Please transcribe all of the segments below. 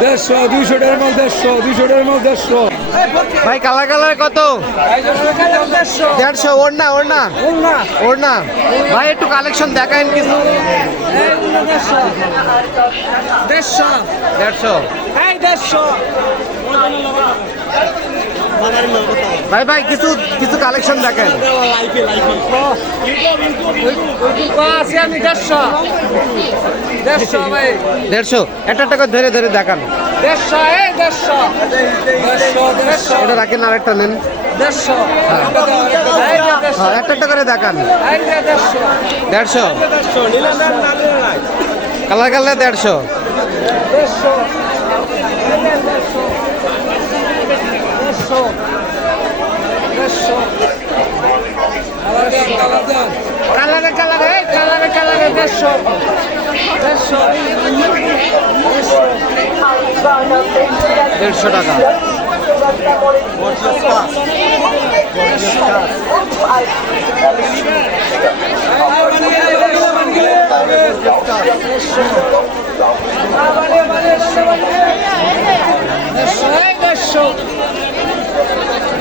দেড়শো দুইশো টাকার মাল দেড়শো দুইশো টাকার মাল দেড়শো। ভাই কালার কালার কত? দেড়শো ওর না ওর না ওর না ভাই একটু কালেকশন দেখায় কিছু। দেড়শো। দেড়শো। দেড়শো। ভাই ভাই কিছু কিছু কালেকশন দেখেন। দেড়শো। দেড়শো ভাই দেড়শো একটা টাকা ধরে ধরে দেখান। দেড়শো দেড়শো দেড়শো দেড়শো এটা রাখেন আর একটা নেন। হ্যাঁ একটা একটা করে দেখান। দেড়শো। কালার কালার দেড়শো। কালারে কালারে কালারে কালারে দেড়শো। দেড়শো। দেড়শো দেড়শো। টাকা দেড়শো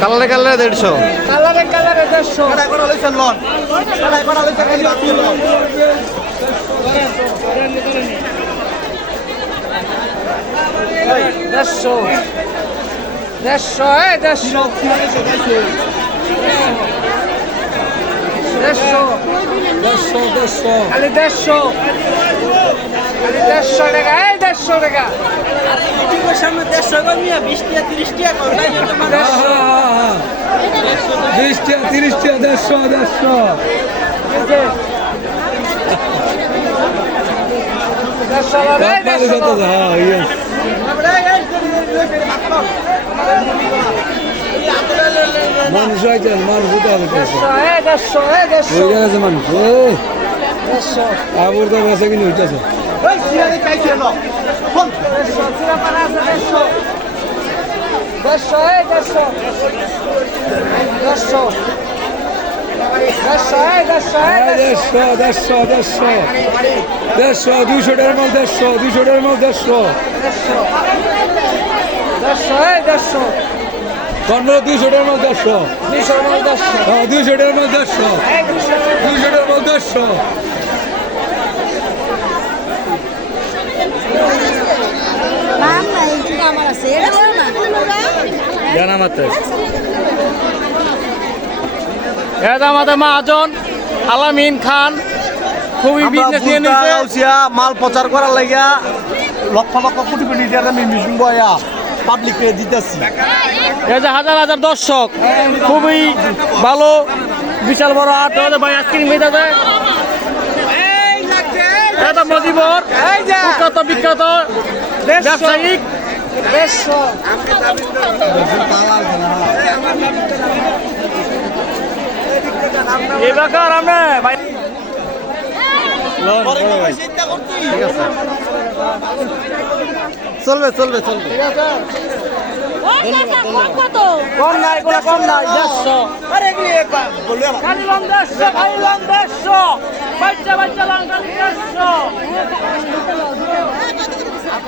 কালারে কালারে দেড়শো। কালারে কালারে দেড়শো। দেড়শো। দেড়শো এই দেড়শো। দেড়শো দেড়শো দেড়শো। খালি দেড়শো। খালি দেড়শো টাকা। এই দেড়শো টাকা সামনে দেড়শো বিশ টাকা তিরিশ টাকা বিশ টাকা তিরিশ টাকা দেড়শো দেড়শো দেড়শো। এই দেড়শো মানুষ হয়েছে মানুষ আবুর তো আছে দেড়শো এই দেড়শো। দেড়শো। দেড়শো দেড়শো এই দেড়শো। দেড়শো দেড়শো দেড়শো। দেড়শো দুইশো টাকার মাল দেড়শো দুইশো টাকার মাল দেড়শো। দেড়শো। পনেরো দুইশো টাকার মাল দেড়শো। দুশো নয় দেড়শো। হ্যাঁ দুইশো টাকার মাল দেড়শো। দুইশো টাকার মাল দেড়শো নাম নাই কিন্তু আমার আছে এটা ছিল না জানামাতে এটা আমাদের মহাজন আলামিন খান খুবই বিজনেস নিয়ে নিয়েছে মাল প্রচার করার লাগিয়া লক্ষ লক্ষ কোটি কোটি টাকা আমি মিটিং বয়া পাবলিক দিতেছি। এই যে হাজার হাজার দর্শক খুবই ভালো বিশাল বড় আট হলে ভাই আইসক্রিম মেয়েছে এটা মজিবর বিখ্যাত বিখ্যাত ব্যবসায়িক। এবার আমরা ভাই। চলবে চলবে চলবে। কম নাই এগুলো কম নাই দেড়শো। দেড়শো বাচ্চা বাচ্চা লং দেড়শো।